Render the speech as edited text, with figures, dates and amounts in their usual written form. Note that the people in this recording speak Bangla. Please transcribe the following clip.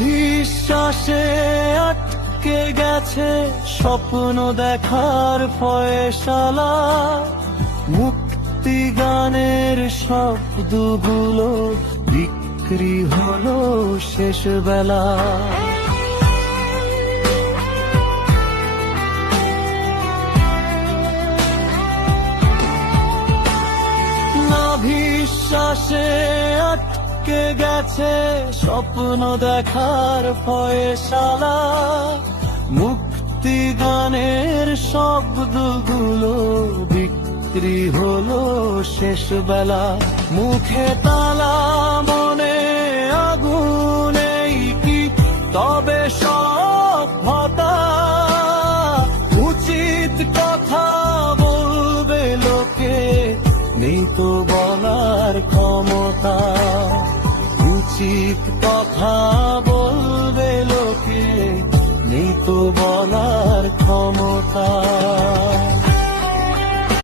বিশ্বাসে আটকে গেছে স্বপ্ন দেখার ফয়সালা, মুক্তি গানের শব্দগুলো বিক্রি হলো শেষ বেলা। না বিশ্বাসে আটকে গেছে স্বপ্ন দেখার ফয়সালা, মুক্তি গানের শব্দগুলো বিক্রি হলো শেষ বেলা। মুখে তালা মনে আগুন, এই কি তবে সভ্যতা? উচিত কথা বলবে লোকে, নেই তো বলার ক্ষমতা। উচিত কথা বলবে লোকে, নেই তো বলার ক্ষমতা।